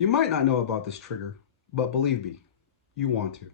You might not know about this trigger, but believe me, you want to.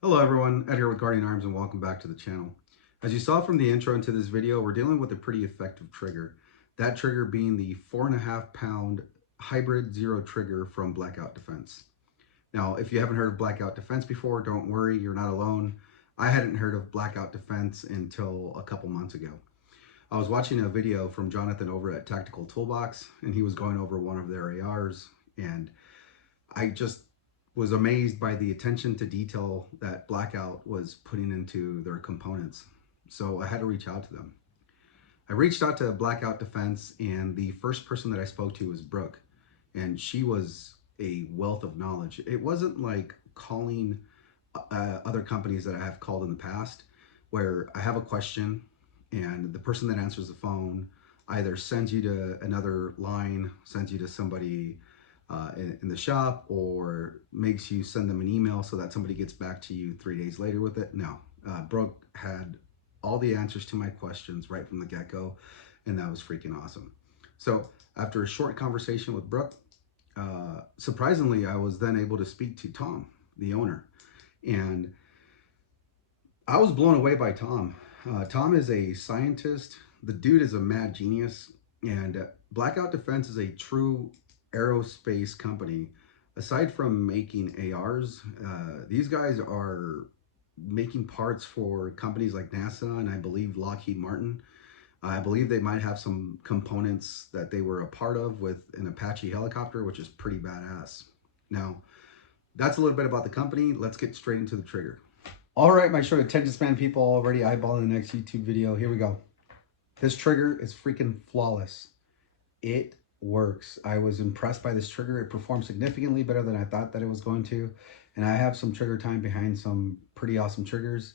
Hello everyone, Ed here with Guardian Arms and welcome back to the channel. As you saw from the intro into this video, we're dealing with a pretty effective trigger. That trigger being the 4.5 pound hybrid zero trigger from Blackout Defense. Now, if you haven't heard of Blackout Defense before, don't worry, you're not alone. I hadn't heard of Blackout Defense until a couple months ago. I was watching a video from Jonathan over at Tactical Toolbox and he was going over one of their ARs, and I just was amazed by the attention to detail that Blackout was putting into their components. So I had to reach out to them. I reached out to Blackout Defense, and the first person that I spoke to was Brooke, and she was a wealth of knowledge. It wasn't like calling other companies that I have called in the past, where I have a question and the person that answers the phone either sends you to another line, sends you to somebody in the shop, or makes you send them an email so that somebody gets back to you 3 days later with it. No, Brooke had all the answers to my questions right from the get-go, and that was freaking awesome. So after a short conversation with Brooke, surprisingly, I was then able to speak to Tom, the owner, and I was blown away by Tom. Tom is a scientist. The dude is a mad genius, and Blackout Defense is a true aerospace company. Aside from making ARs, these guys are making parts for companies like NASA and I believe Lockheed Martin. I believe they might have some components that they were a part of with an Apache helicopter, which is pretty badass. Now, that's a little bit about the company. Let's get straight into the trigger. All right, my short attention span people already eyeballing the next YouTube video. Here we go. This trigger is freaking flawless. It works. I was impressed by this trigger. It performed significantly better than I thought that it was going to. And I have some trigger time behind some pretty awesome triggers.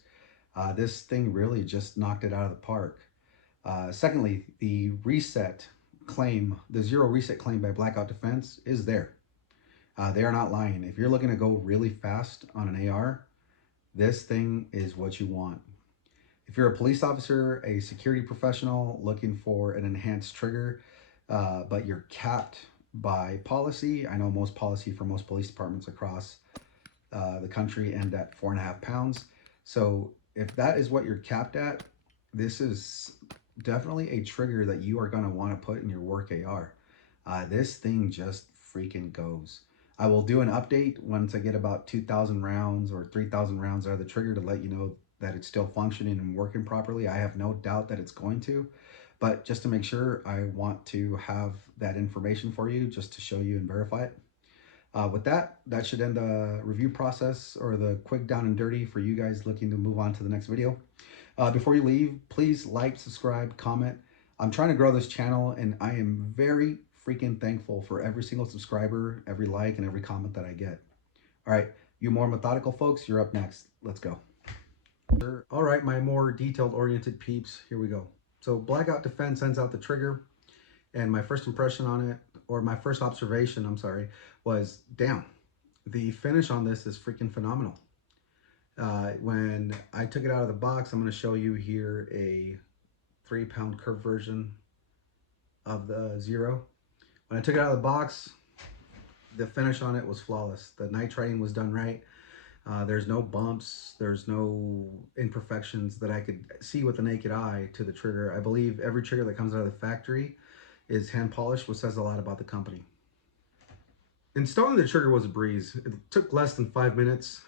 This thing really just knocked it out of the park. Secondly, the reset claim, the zero reset claim by Blackout Defense is there. They are not lying. If you're looking to go really fast on an AR, this thing is what you want. If you're a police officer, a security professional looking for an enhanced trigger, but you're capped by policy, I know most policy for most police departments across the country end at 4.5 pounds. So if that is what you're capped at, this is definitely a trigger that you are going to want to put in your work AR. This thing just freaking goes. I will do an update once I get about 2,000 rounds or 3,000 rounds out of the trigger to let you know that it's still functioning and working properly. I have no doubt that it's going to, but just to make sure, I want to have that information for you just to show you and verify it. With that, that should end the review process or the quick down and dirty for you guys looking to move on to the next video. Before you leave, please like, subscribe, comment. I'm trying to grow this channel, and I am very freaking thankful for every single subscriber, every like, and every comment that I get. All right, you more methodical folks, you're up next. Let's go. All right, my more detailed oriented peeps, here we go. So Blackout Defense sends out the trigger, and my first impression on it, or my first observation, I'm sorry, was, damn, the finish on this is freaking phenomenal. When I took it out of the box, I'm going to show you here a 3-pound curve version of the Zero. When I took it out of the box, the finish on it was flawless. The nitriding was done right. There's no bumps, there's no imperfections that I could see with the naked eye to the trigger. I believe every trigger that comes out of the factory is hand polished, which says a lot about the company. Installing the trigger was a breeze. It took less than 5 minutes,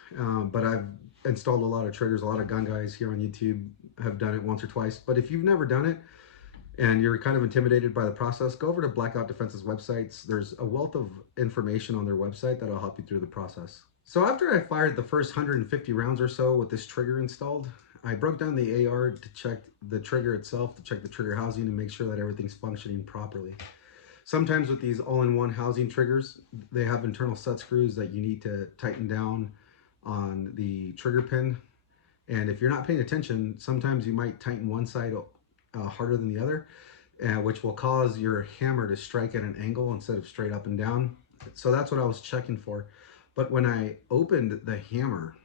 but I've installed a lot of triggers. A lot of gun guys here on YouTube have done it once or twice. But if you've never done it and you're kind of intimidated by the process, go over to Blackout Defense's websites. There's a wealth of information on their website that'll help you through the process. So after I fired the first 150 rounds or so with this trigger installed, I broke down the AR to check the trigger itself, to check the trigger housing and make sure that everything's functioning properly. Sometimes with these all-in-one housing triggers, they have internal set screws that you need to tighten down on the trigger pin. And if you're not paying attention, sometimes you might tighten one side harder than the other, which will cause your hammer to strike at an angle instead of straight up and down. So that's what I was checking for. But when I opened the hammer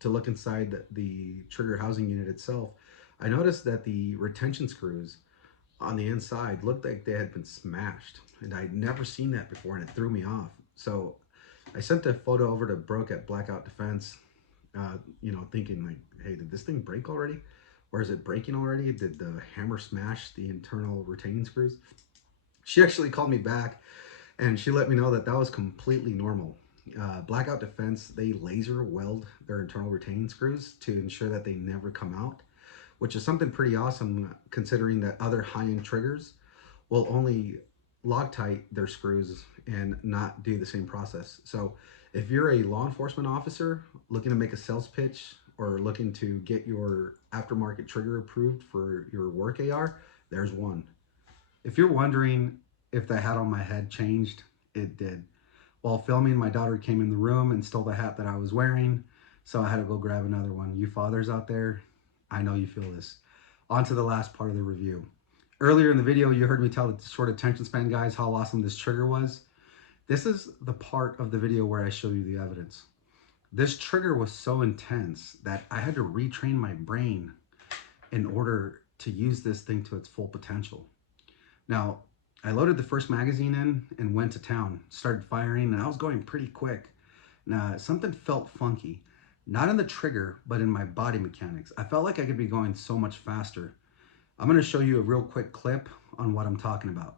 to look inside the trigger housing unit itself, I noticed that the retention screws on the inside looked like they had been smashed, and I'd never seen that before, and it threw me off. So I sent a photo over to Brooke at Blackout Defense, thinking like, hey, did this thing break already? Or is it breaking already? Did the hammer smash the internal retaining screws? She actually called me back and she let me know that that was completely normal. Blackout Defense, they laser weld their internal retaining screws to ensure that they never come out, which is something pretty awesome considering that other high-end triggers will only Loctite their screws and not do the same process. So if you're a law enforcement officer looking to make a sales pitch or looking to get your aftermarket trigger approved for your work AR, there's one. If you're wondering if the hat on my head changed, it did. While filming, my daughter came in the room and stole the hat that I was wearing, so I had to go grab another one. You fathers out there, I know you feel this. On to the last part of the review. Earlier in the video, you heard me tell the short attention span guys how awesome this trigger was. This is the part of the video where I show you the evidence. This trigger was so intense that I had to retrain my brain in order to use this thing to its full potential. Now, I loaded the first magazine in and went to town, started firing, and I was going pretty quick. Now, something felt funky. Not in the trigger, but in my body mechanics. I felt like I could be going so much faster. I'm going to show you a real quick clip on what I'm talking about.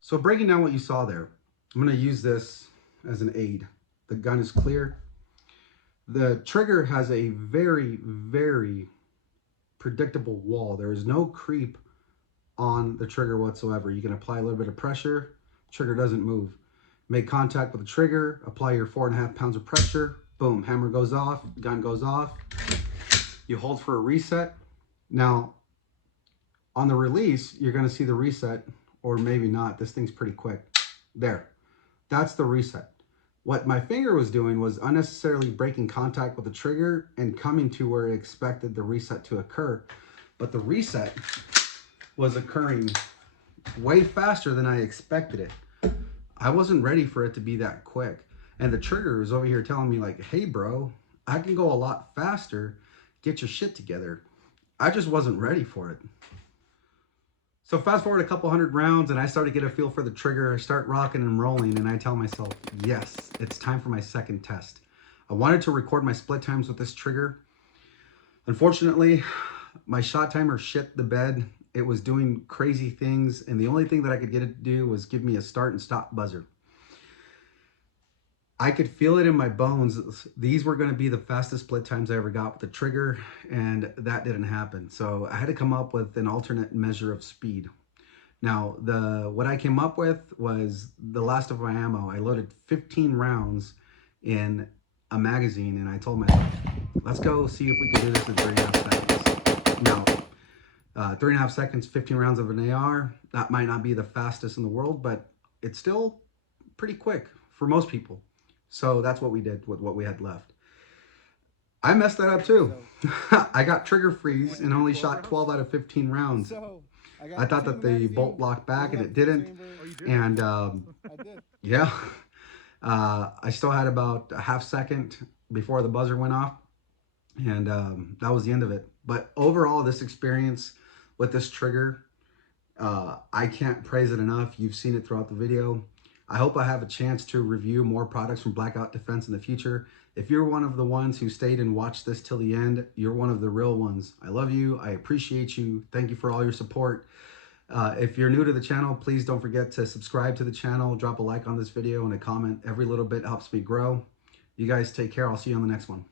So breaking down what you saw there, I'm going to use this as an aid. The gun is clear. The trigger has a very, very predictable wall. There is no creep on the trigger whatsoever. You can apply a little bit of pressure, trigger doesn't move. Make contact with the trigger, apply your 4.5 pounds of pressure, boom, hammer goes off, gun goes off. You hold for a reset. Now, on the release, you're going to see the reset, or maybe not. This thing's pretty quick. There, that's the reset. What my finger was doing was unnecessarily breaking contact with the trigger and coming to where it expected the reset to occur. But the reset was occurring way faster than I expected it. I wasn't ready for it to be that quick. And the trigger was over here telling me like, hey bro, I can go a lot faster. Get your shit together. I just wasn't ready for it. So fast forward a couple hundred rounds and I start to get a feel for the trigger. I start rocking and rolling and I tell myself, yes, it's time for my second test. I wanted to record my split times with this trigger. Unfortunately, my shot timer shit the bed. It was doing crazy things and the only thing that I could get it to do was give me a start and stop buzzer. I could feel it in my bones. These were going to be the fastest split times I ever got with the trigger, and that didn't happen. So I had to come up with an alternate measure of speed. Now, what I came up with was the last of my ammo. I loaded 15 rounds in a magazine, and I told myself, let's go see if we can do this in 3.5 seconds. Now, 3.5 seconds, 15 rounds of an AR, that might not be the fastest in the world, but it's still pretty quick for most people. So that's what we did with what we had left. I messed that up too. I got trigger freeze and only shot 12 out of 15 rounds. I thought that the bolt locked back and it didn't. And yeah, I still had about a half second before the buzzer went off. And that was the end of it. But overall, this experience with this trigger, I can't praise it enough. You've seen it throughout the video. I hope I have a chance to review more products from Blackout Defense in the future. If you're one of the ones who stayed and watched this till the end, you're one of the real ones. I love you. I appreciate you. Thank you for all your support. If you're new to the channel, please don't forget to subscribe to the channel, drop a like on this video, and a comment. Every little bit helps me grow. You guys take care. I'll see you on the next one.